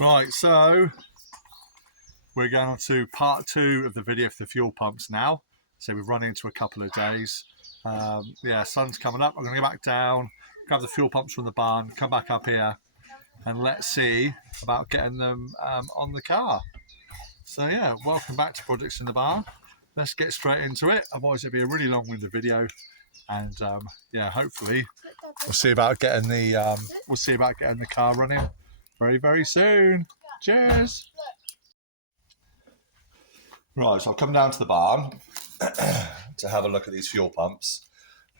Right, so we're going on to part 2 of the video for the fuel pumps now. So we've run into a couple of days. Yeah, sun's coming up. I'm going to go back down, grab the fuel pumps from the barn, come back up here, and let's see about getting them on the car. So yeah, welcome back to Projects in the Barn. Let's get straight into it. Otherwise, it'll be a really long-winded video. And yeah, hopefully we'll see about getting the car running very, very soon. Cheers. Right, so I've come down to the barn to have a look at these fuel pumps.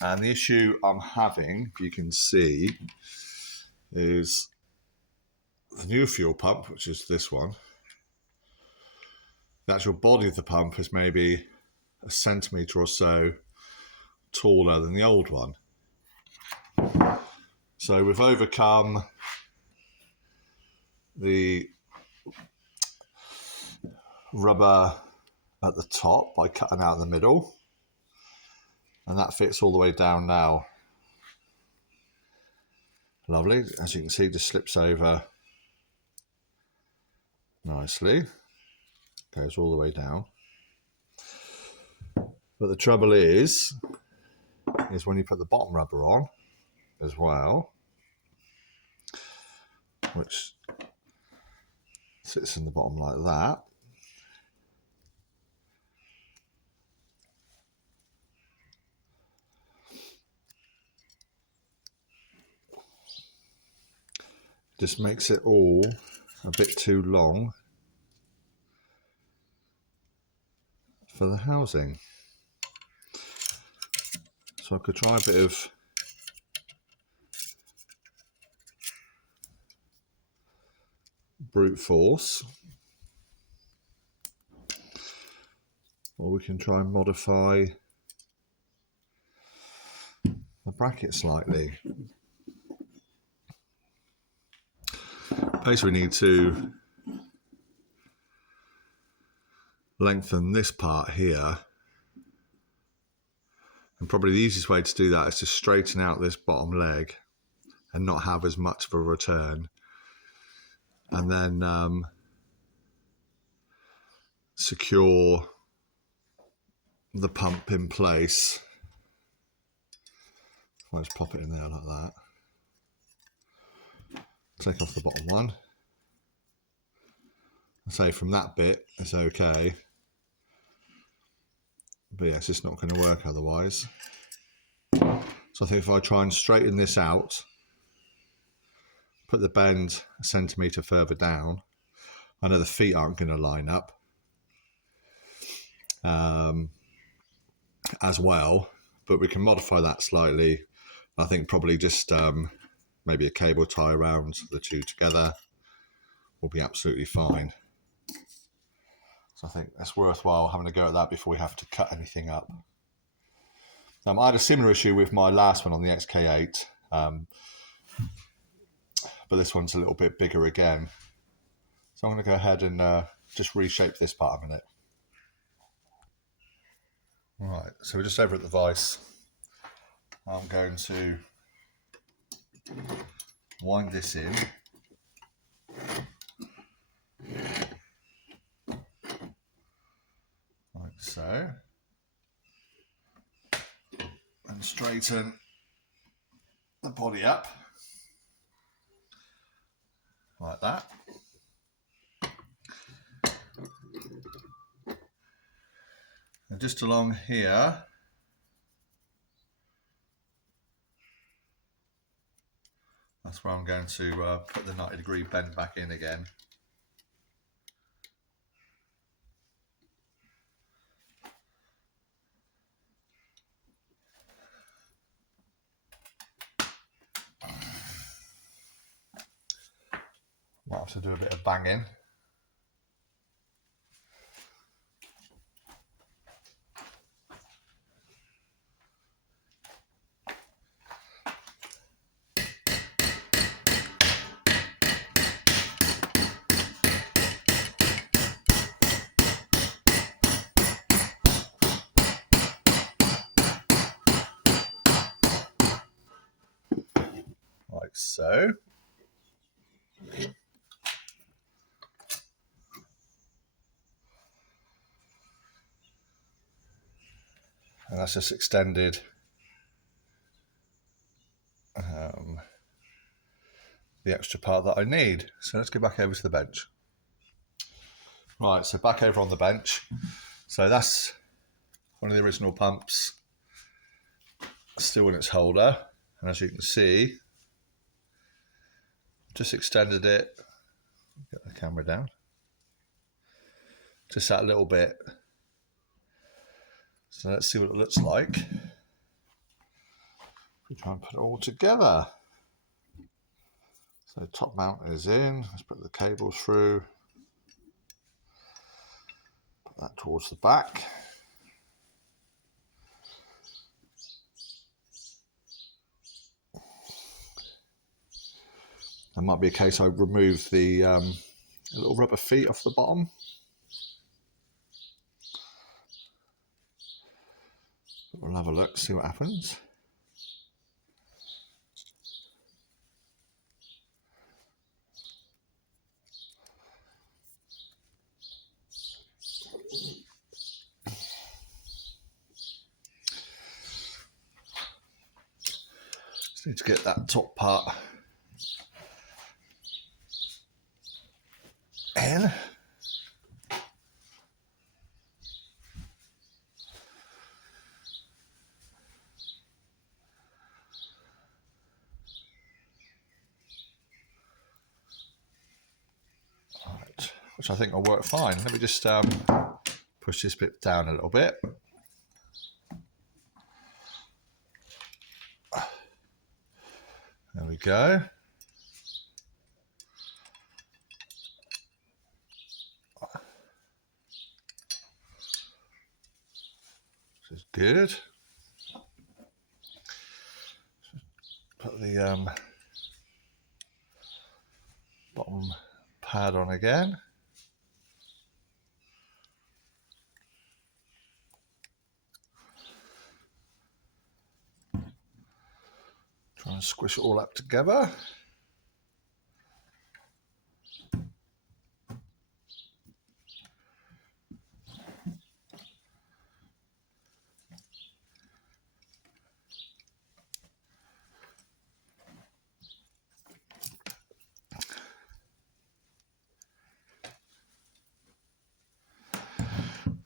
And the issue I'm having, you can see, is the new fuel pump, which is this one. The actual body of the pump is maybe a centimetre or so taller than the old one. So we've overcome the rubber at the top by cutting out the middle, and that fits all the way down now. Lovely. As you can see, just slips over nicely, goes all the way down. But the trouble is when you put the bottom rubber on as well, which sits in the bottom like that, just makes it all a bit too long for the housing. So I could try a bit of brute force, or we can try and modify the bracket slightly. Basically, we need to lengthen this part here, and probably the easiest way to do that is to straighten out this bottom leg and not have as much of a return, and then secure the pump in place. I'll just pop it in there like that. Take off the bottom one. I say from that bit it's okay, but yeah, it's just not going to work otherwise. So I think if I try and straighten this out, put the bend a centimetre further down, I know the feet aren't going to line up as well, but we can modify that slightly. I think probably just maybe a cable tie around the two together will be absolutely fine. So I think that's worthwhile having a go at that before we have to cut anything up. I had a similar issue with my last one on the XK8, but this one's a little bit bigger again. So I'm going to go ahead and just reshape this part a minute. Right, so we're just over at the vise. I'm going to wind this in. Like so. And straighten the body up. Like that. And just along here, that's where I'm going to put the 90-degree bend back in again. Might have to do a bit of banging. Like so. that's just extended the extra part that I need. So let's go back over to the bench. Right, so back over on the bench. So that's one of the original pumps, still in its holder. And as you can see, just extended it. Get the camera down. Just that little bit. So let's see what it looks like. We try and put it all together. So top mount is in. Let's put the cables through. Put that towards the back. That might be a case I remove the little rubber feet off the bottom. We'll have a look, see what happens. Just need to get that top part in. Right, which I think will work fine. Let me just push this bit down a little bit. There we go. This is good. Put the bottom pad on again. Try and squish it all up together.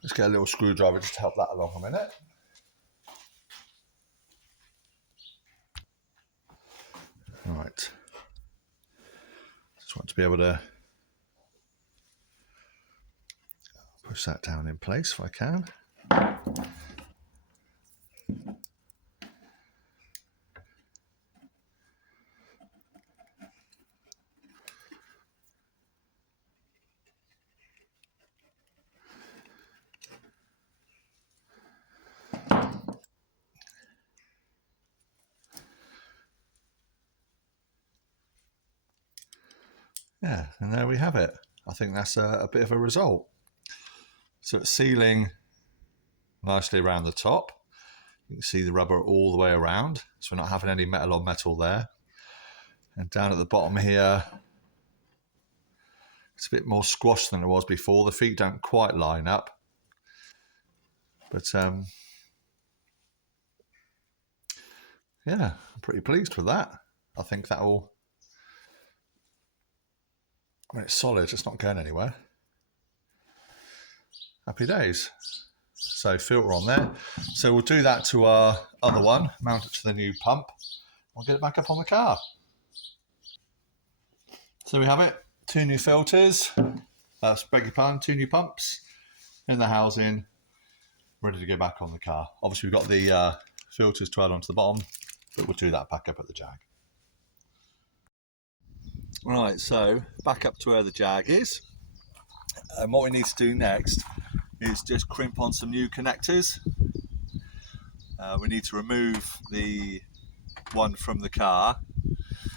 Let's get a little screwdriver just to help that along a minute. Right. Just want to be able to push that down in place if I can. Yeah, and there we have it. I think that's a bit of a result. So it's sealing nicely around the top. You can see the rubber all the way around, so we're not having any metal on metal there. And down at the bottom here, it's a bit more squashed than it was before. The feet don't quite line up, but yeah, I'm pretty pleased with that. I think that'll, I mean, it's solid, it's not going anywhere. Happy days. So filter on there. So we'll do that to our other one, mount it to the new pump. We'll get it back up on the car. So we have it, 2 new filters, beg your pardon, 2 new pumps in the housing, ready to go back on the car. Obviously we've got the filters to add onto the bottom, but we'll do that back up at the Jag. Right, so back up to where the Jag is. And what we need to do next is just crimp on some new connectors. We need to remove the one from the car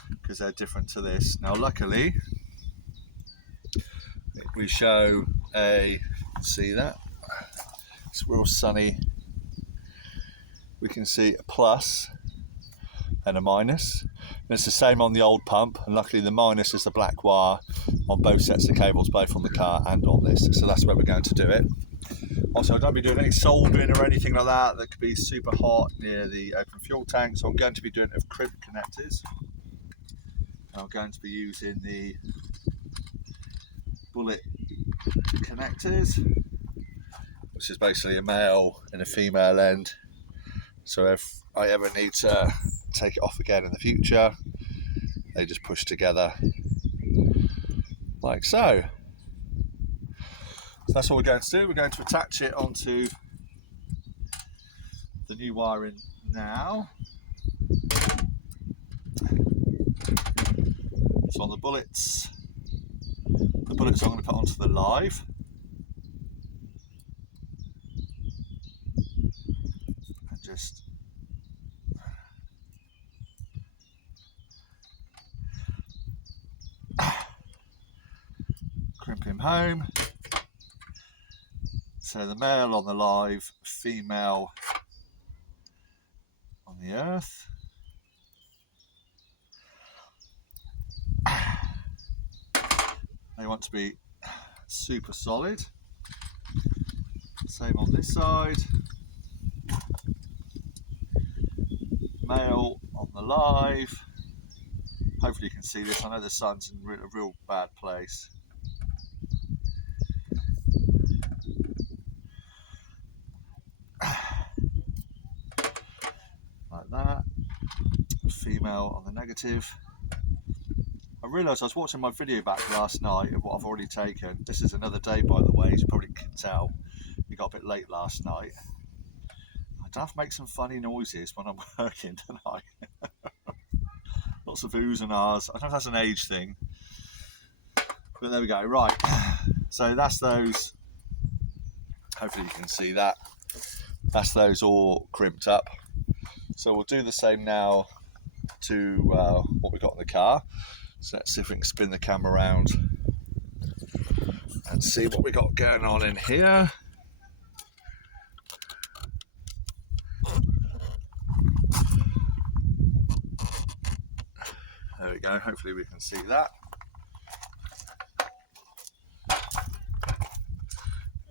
because they're different to this. Now luckily, we show see that? It's real sunny. We can see a plus and a minus. And it's the same on the old pump, and luckily the minus is the black wire on both sets of cables, both on the car and on this. So that's where we're going to do it. Also, I don't be doing any soldering or anything like that that could be super hot near the open fuel tank, so I'm going to be doing it with crimp connectors. I'm going to be using the bullet connectors, which is basically a male and a female end. So if I ever need to take it off again in the future, they just push together like so. So that's what we're going to do. We're going to attach it onto the new wiring now. So on the bullets I'm going to put onto the live. And just crimp him home. So the male on the live, female on the earth. They want to be super solid. Same on this side. Male on the live. Hopefully you can see this. I know the sun's in a real bad place. Like that. Female on the negative. I realised I was watching my video back last night of what I've already taken. This is another day, by the way, as you probably can tell. It got a bit late last night. I do have to make some funny noises when I'm working, don't I? Lots of oohs and ahs. I don't know if that's an age thing. But there we go. Right. So that's those. Hopefully you can see that. That's those all crimped up. So we'll do the same now to what we got in the car. So let's see if we can spin the camera around and see what we got going on in here. There we go, hopefully we can see that.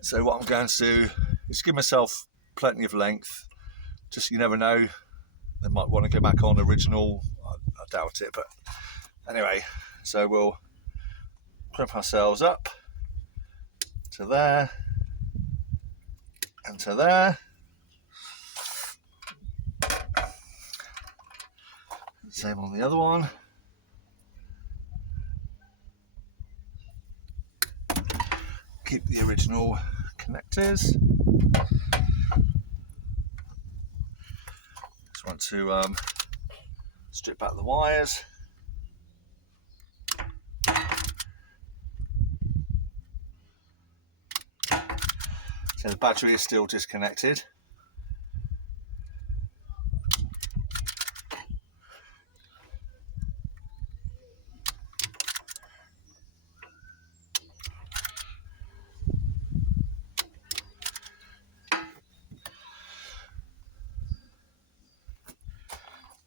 So what I'm going to do is give myself plenty of length. Just, you never know, they might want to go back on original. I doubt it, but anyway, so we'll crimp ourselves up to there and to there. Same on the other one. Keep the original connectors. Just want to strip back the wires. So the battery is still disconnected.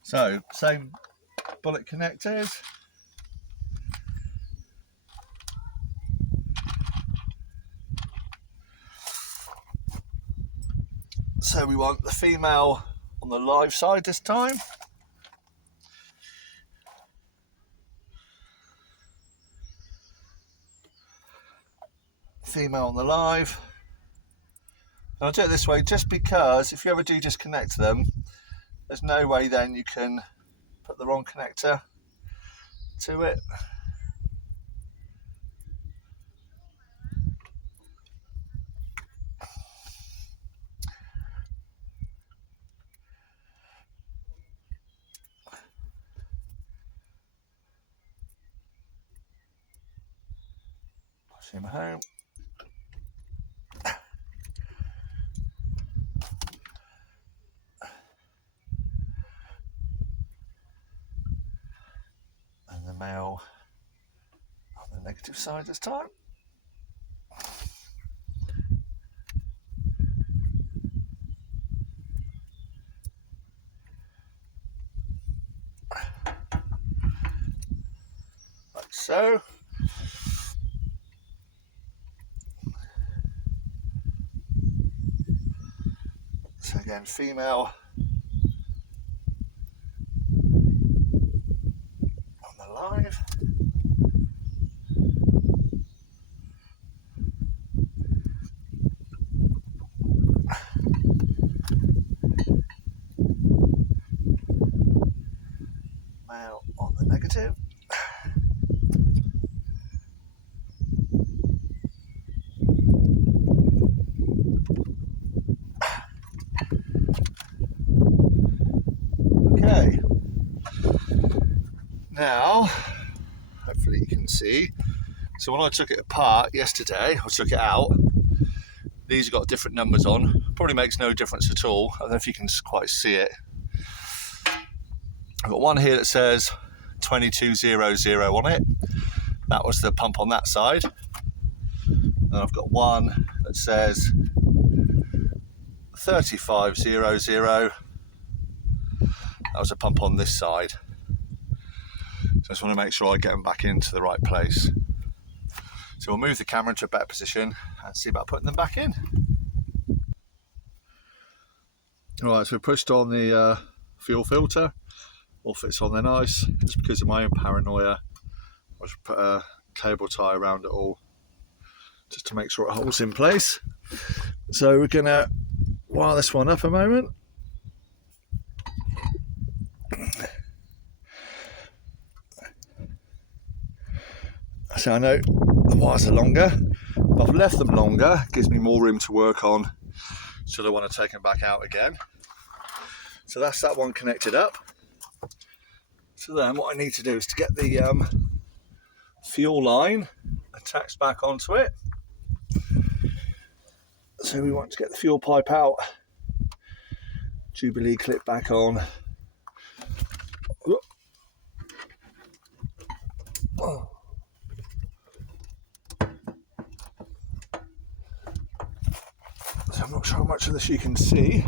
So, same bullet connectors. So we want the female on the live side this time. Female on the live. And I'll do it this way just because if you ever do disconnect them, there's no way then you can put the wrong connector to it. Push him home. And the male on the negative side this time. so. So again, female on the live. Male on the negative. Okay, now hopefully you can see. So when I took it apart yesterday, I took it out, these have got different numbers on. Probably makes no difference at all. I don't know if you can quite see it. I've got one here that says 2200 on it. That was the pump on that side. And I've got one that says 3500. That was a pump on this side. So I just want to make sure I get them back into the right place. So we'll move the camera into a better position and see about putting them back in. Right, so we pushed on the fuel filter. All fits on there nice. Just because of my own paranoia, I just put a cable tie around it all just to make sure it holds in place. So we're gonna wire this one up a moment. So I know the wires are longer, but I've left them longer, gives me more room to work on should I want to take them back out again. So that's that one connected up. So then what I need to do is to get the fuel line attached back onto it. So we want to get the fuel pipe out, Jubilee clip back on. Oh. So I'm not sure how much of this you can see.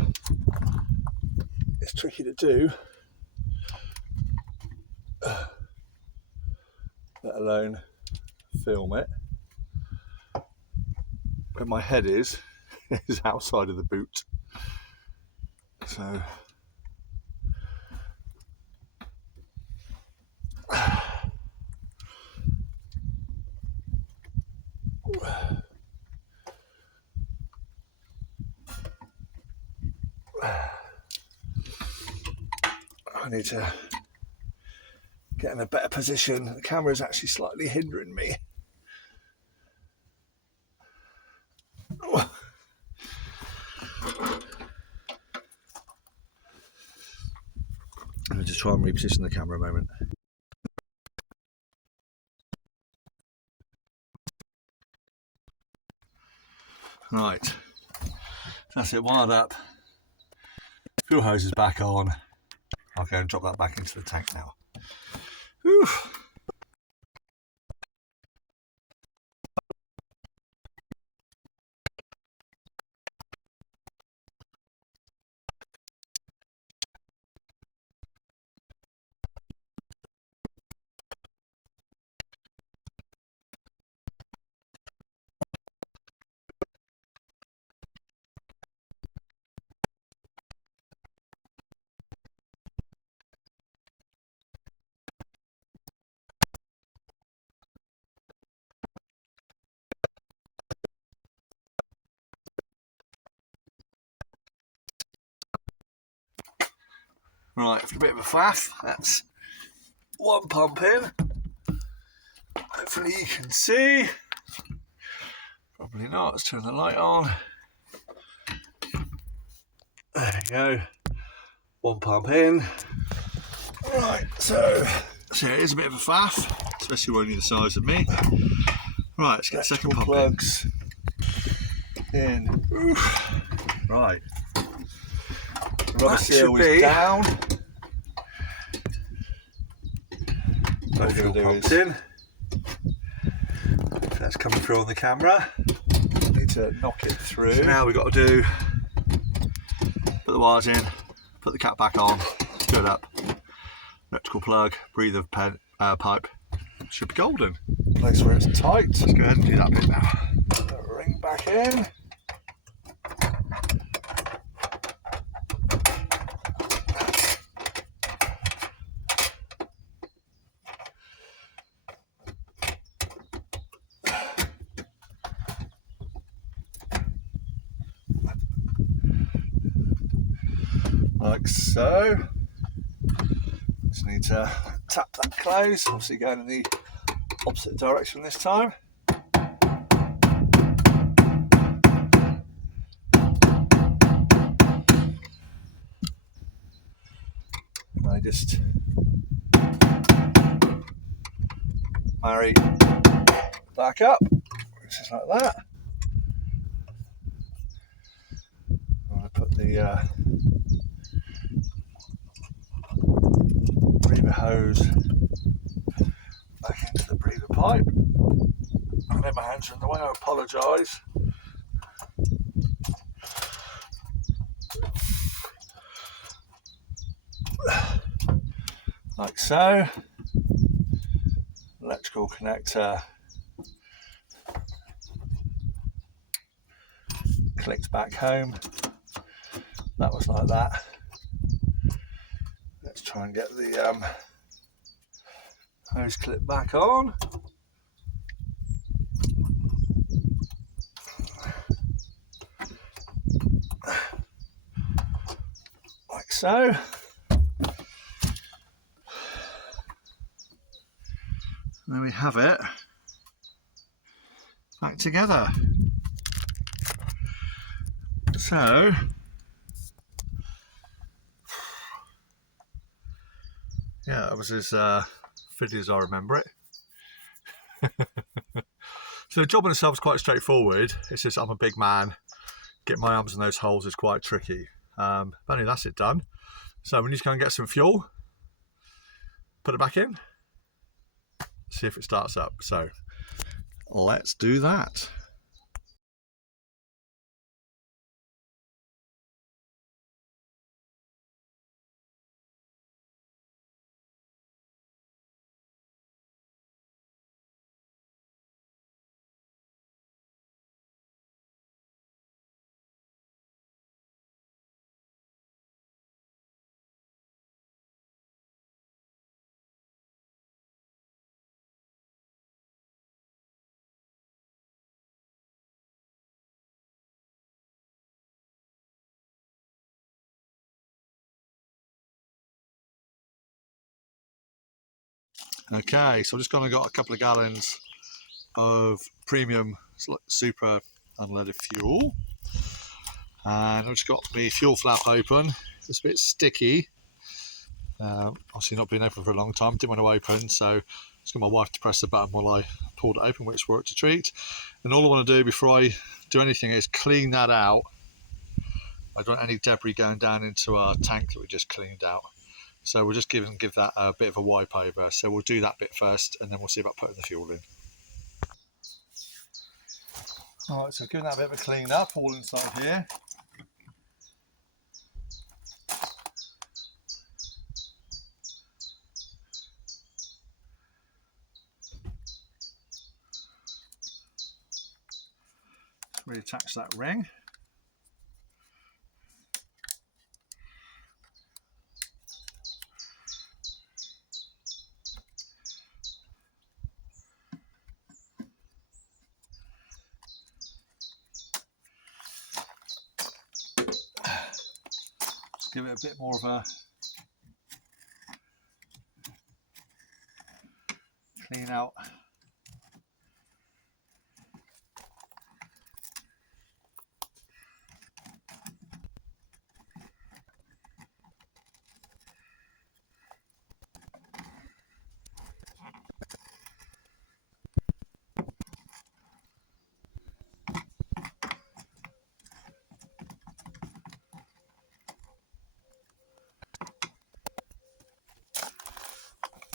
It's tricky to do, let alone film it. Where my head is outside of the boot. So I need to get in a better position. The camera is actually slightly hindering me. Let me just try and reposition the camera a moment. Right, that's it, wired up. Fuel hose is back on. I'll go and drop that back into the tank now. Whew. Right, after a bit of a faff, that's one pump in. Hopefully you can see. Probably not, let's turn the light on. There you go, one pump in. Right, so it is a bit of a faff, especially when you're the size of me. Right, let's get the second pump plugs in. Oof. Right. Rubber seal is down. Both fuel pumps in. That's coming through on the camera. Need to knock it through. So now we've got to do, put the wires in, put the cap back on, screw it up. Electrical plug, breather pipe, should be golden. Place where it's tight. Let's go ahead and do that bit now. Put the ring back in. Like so. Just need to tap that close, obviously going in the opposite direction this time. And I just marry back up, just like that. I'm going to put the breather hose back into the breather pipe. I know my hands are in the way, I apologise. Like so. Electrical connector clicked back home. That was like that. Let's try and get the hose clip back on. Like so. And there we have it, back together. So, yeah, that was as fiddly as I remember it. So the job in itself is quite straightforward. It's just I'm a big man, get my arms in those holes is quite tricky. But anyway, that's it done. So we need to go and get some fuel, put it back in, see if it starts up. So let's do that. Okay, so I've just gone and got a couple of gallons of premium super unleaded fuel, and I've just got the fuel flap open. It's a bit sticky, obviously not been open for a long time, didn't want to open, so I just got my wife to press the button while I pulled it open, which worked a treat. And all I want to do before I do anything is clean that out. I don't want any debris going down into our tank that we just cleaned out. So we'll just give that a bit of a wipe over. So we'll do that bit first, and then we'll see about putting the fuel in. Alright, so giving that a bit of a clean up all inside here. Reattach that ring. Give it a bit more of a clean out.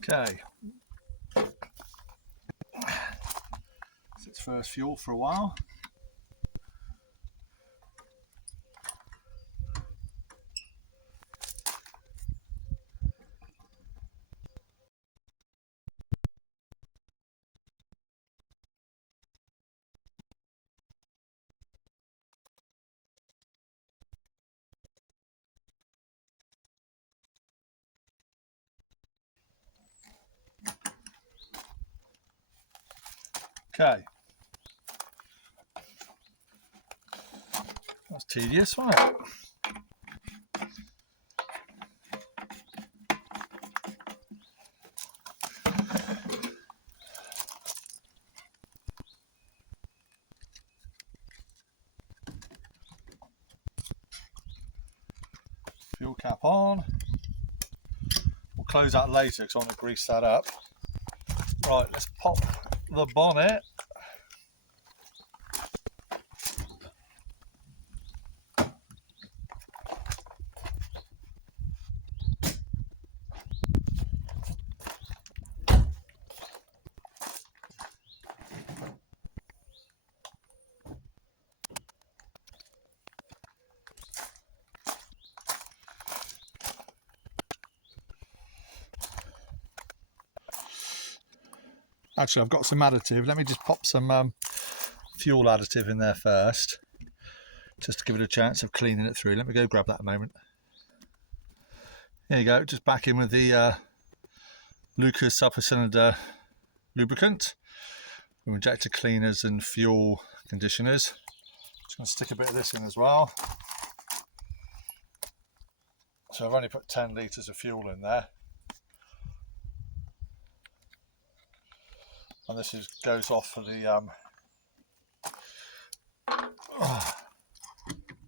Okay, it's its first fuel for a while. Okay. That's tedious, wasn't it? Fuel cap on. We'll close that later because I want to grease that up. Right, let's pop the bonnet. Actually, I've got some additive. Let me just pop some fuel additive in there first, just to give it a chance of cleaning it through. Let me go grab that a moment. There you go, just back in with the Lucas upper cylinder lubricant, injector cleaners and fuel conditioners. Just going to stick a bit of this in as well. So I've only put 10 litres of fuel in there. And this goes off for the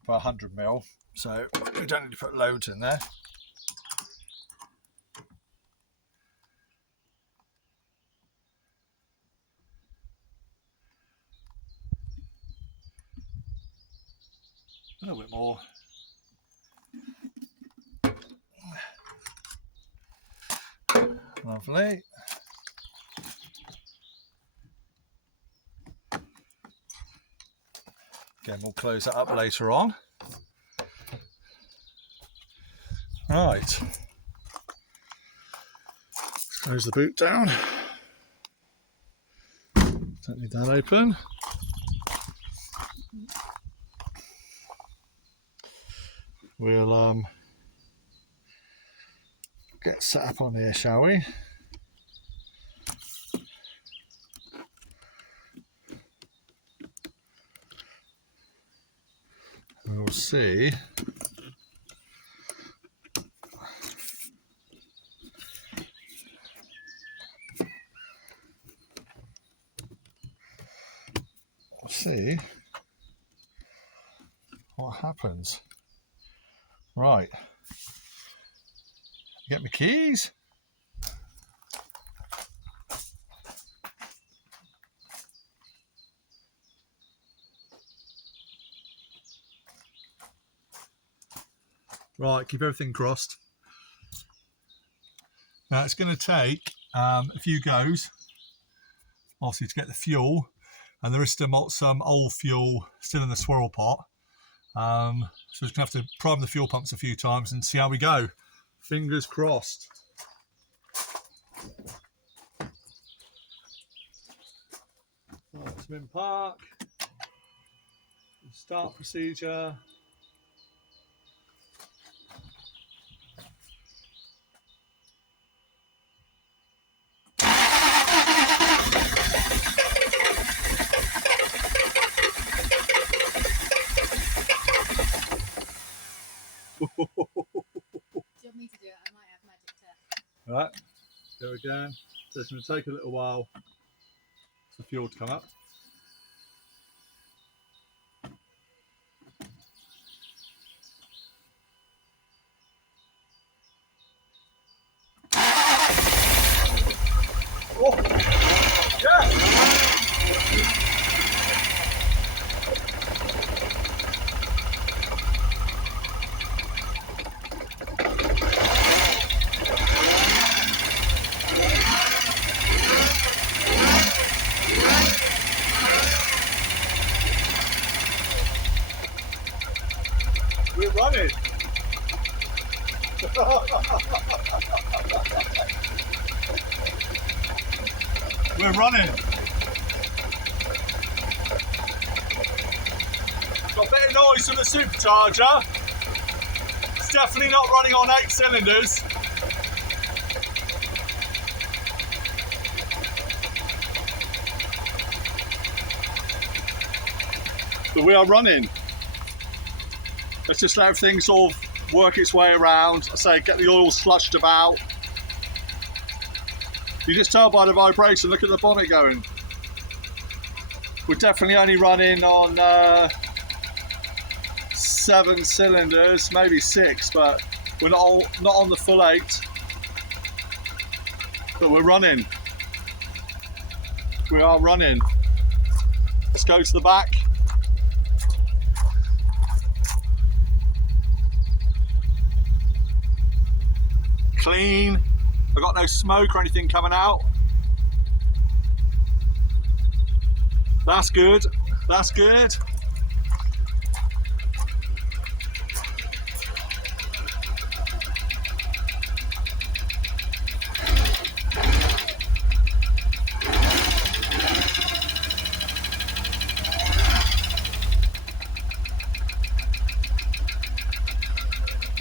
for 100 ml, so we don't need to put loads in there. A little bit more. Lovely. Again, we'll close that up later on. Right. Close the boot down. Don't need that open. We'll get set up on here, shall we? We'll see. We'll see what happens. Right. Get my keys. Right, keep everything crossed. Now it's going to take a few goes, obviously, to get the fuel, and there is still some old fuel still in the swirl pot. So we're just going to have to prime the fuel pumps a few times and see how we go. Fingers crossed. Right, so in park. Start procedure. Do you want me to do it? I might have magic to. Right, go again. So it's going to take a little while for the fuel to come up. Oh, yeah! We're running. We're running. Got a bit of noise from the supercharger. It's definitely not running on 8 cylinders. But we are running. Let's just let everything sort of work its way around. I say, get the oil slushed about. You just tell by the vibration, look at the bonnet going. We're definitely only running on 7 cylinders, maybe 6, but we're not on the full 8. But we're running. We are running. Let's go to the back. Clean. I've got no smoke or anything coming out. That's good. That's good.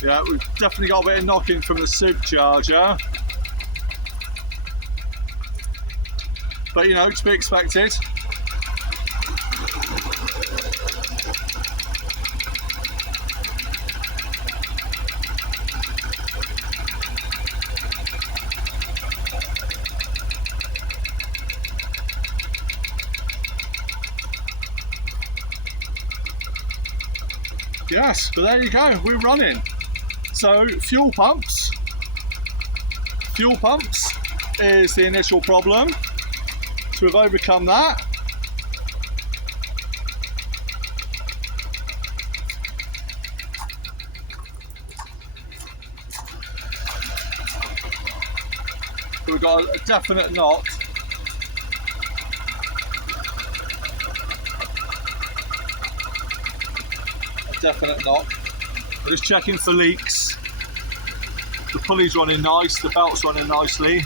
Yeah, we've definitely got a bit of knocking from the supercharger. But you know, to be expected. Yes, but there you go, we're running. So fuel pumps is the initial problem. So we've overcome that. We've got a definite knock. Definite knock. We're just checking for leaks. The pulley's running nice, the belt's running nicely.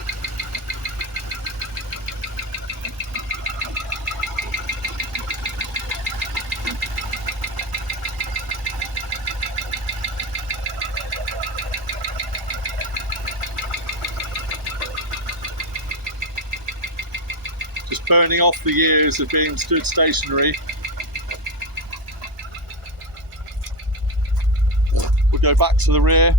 Just burning off the years of being stood stationary. We'll go back to the rear.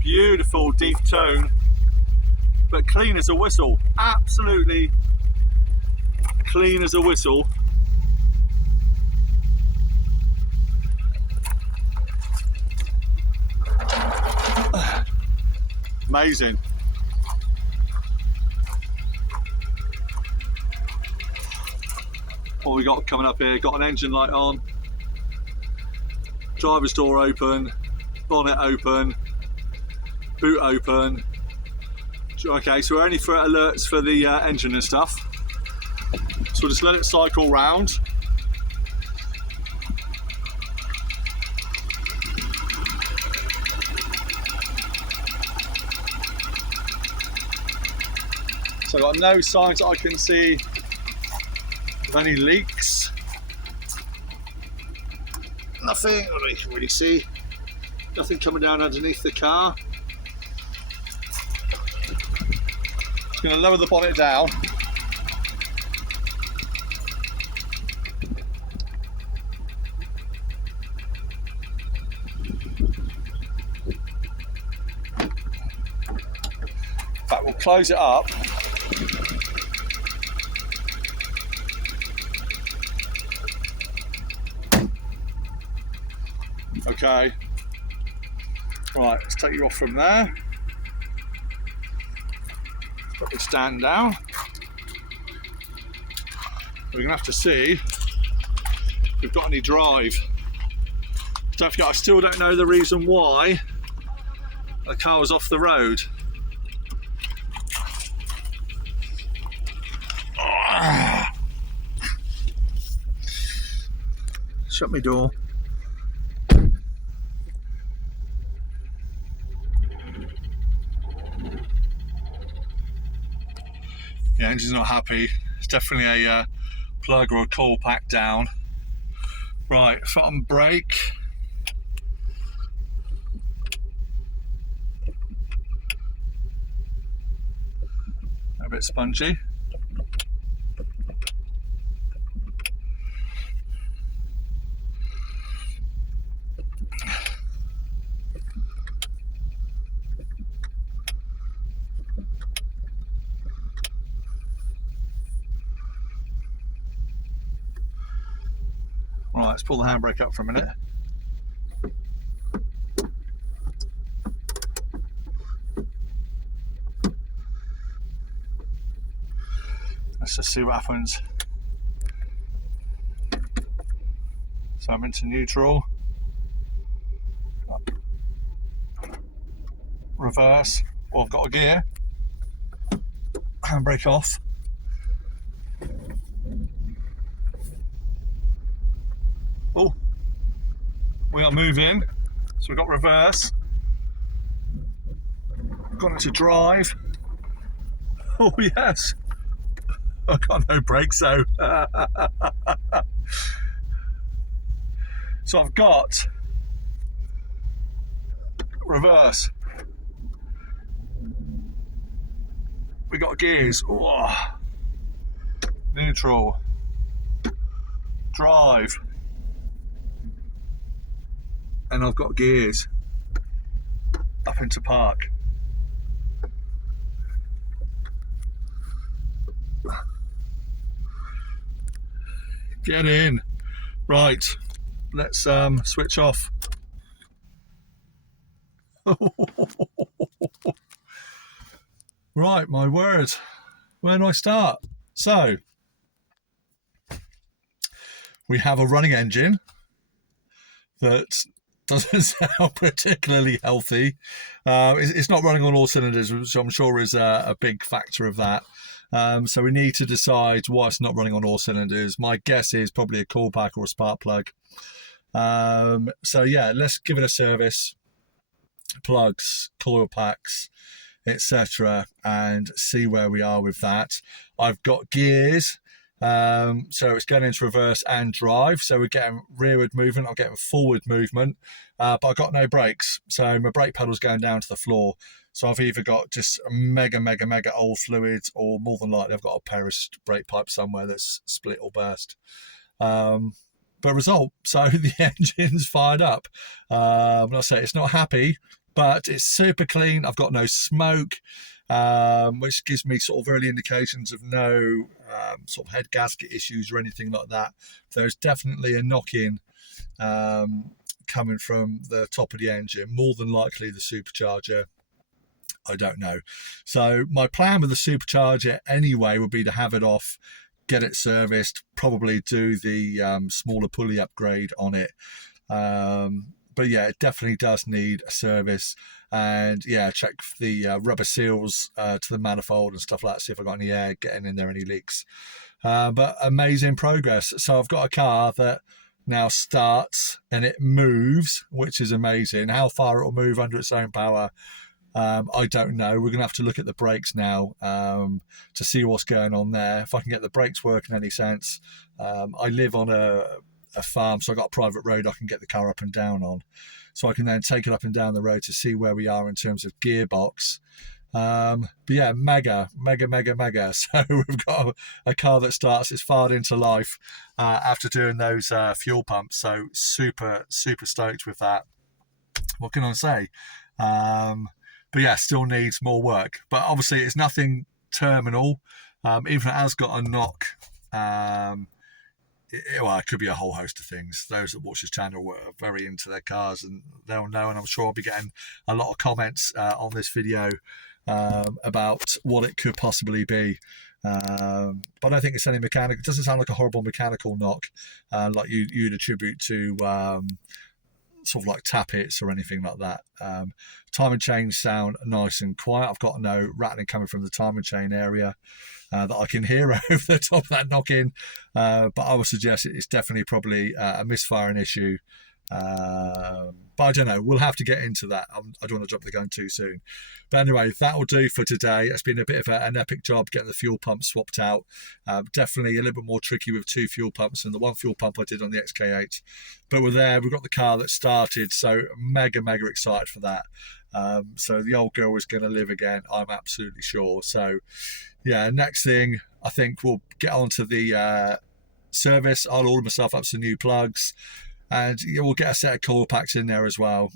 Beautiful deep tone, but clean as a whistle. Absolutely clean as a whistle. Amazing. What we got coming up here? Got an engine light on, driver's door open, bonnet open, boot open. Okay, so we're only for alerts for the engine and stuff. So we'll just let it cycle round. So I've got no signs that I can see of any leaks. Nothing that I can really see. Nothing coming down underneath the car. Just going to lower the bonnet down. In fact, we'll close it up. Okay. Right, let's take you off from there. Put the stand down. We're gonna have to see if we've got any drive. Don't forget, I still don't know the reason why the car was off the road. Shut my door. Yeah, engine's not happy. It's definitely a plug or a coil pack down. Right, foot on brake. A bit spongy. Right, let's pull the handbrake up for a minute. Let's just see what happens. So I'm into neutral. Reverse. Well, I've got a gear. Handbrake off. Oh, we are moving. So we've got reverse. Got into drive. Oh yes. I've got no brakes though. So I've got reverse. We got gears. Oh. Neutral. Drive. And I've got gears up into park. Get in. Right, let's switch off. Right, my word. Where do I start? So, we have a running engine that doesn't sound particularly healthy. It's not running on all cylinders, which I'm sure is a big factor of that. So we need to decide why it's not running on all cylinders. My guess is probably a coil pack or a spark plug. So yeah, let's give it a service. Plugs, coil packs, etc., and see where we are with that. I've got gears. So it's going into reverse and drive, so we're getting rearward movement, I'm getting forward movement, but I've got no brakes, so my brake pedal's going down to the floor. So I've either got just mega old fluids, or more than likely I've got a pair of brake pipes somewhere that's split or burst. But result, so the engine's fired up. I say it's not happy, but it's super clean. I've got no smoke, which gives me sort of early indications of no sort of head gasket issues or anything like that. There's definitely a knock-in coming from the top of the engine, more than likely the supercharger. I don't know. So my plan with the supercharger anyway would be to have it off, get it serviced, probably do the smaller pulley upgrade on it. But yeah, it definitely does need a service, and yeah, check the rubber seals to the manifold and stuff like that, see if I've got any air getting in there, any leaks. But amazing progress. So I've got a car that now starts and it moves, which is amazing. How far it'll move under its own power, I don't know. We're gonna have to look at the brakes now to see what's going on there. If I can get the brakes working any sense. I live on a farm, so I've got a private road I can get the car up and down on, so I can then take it up and down the road to see where we are in terms of gearbox. But yeah, mega. So we've got a car that starts, it's fired into life after doing those fuel pumps, so super stoked with that. What can I say? But yeah, still needs more work, but obviously it's nothing terminal. Even if it has got a knock, well, it could be a whole host of things. Those that watch this channel were very into their cars, and they'll know, and I'm sure I'll be getting a lot of comments on this video about what it could possibly be. But I don't think it's any mechanical. It doesn't sound like a horrible mechanical knock like you'd attribute to sort of like tappets or anything like that. Time and chain sound nice and quiet. I've got no rattling coming from the time and chain area that I can hear over the top of that knock-in, but I would suggest it's definitely probably a misfiring issue. But I don't know, we'll have to get into that. I don't want to jump the gun too soon. But anyway, that will do for today. It's been a bit of an epic job getting the fuel pump swapped out. Definitely a little bit more tricky with two fuel pumps than the one fuel pump I did on the XK8. But we're there, we've got the car that started, so mega excited for that. So the old girl is going to live again, I'm absolutely sure. So yeah, next thing, I think we'll get on to the service. I'll order myself up some new plugs, and we'll get a set of coil packs in there as well.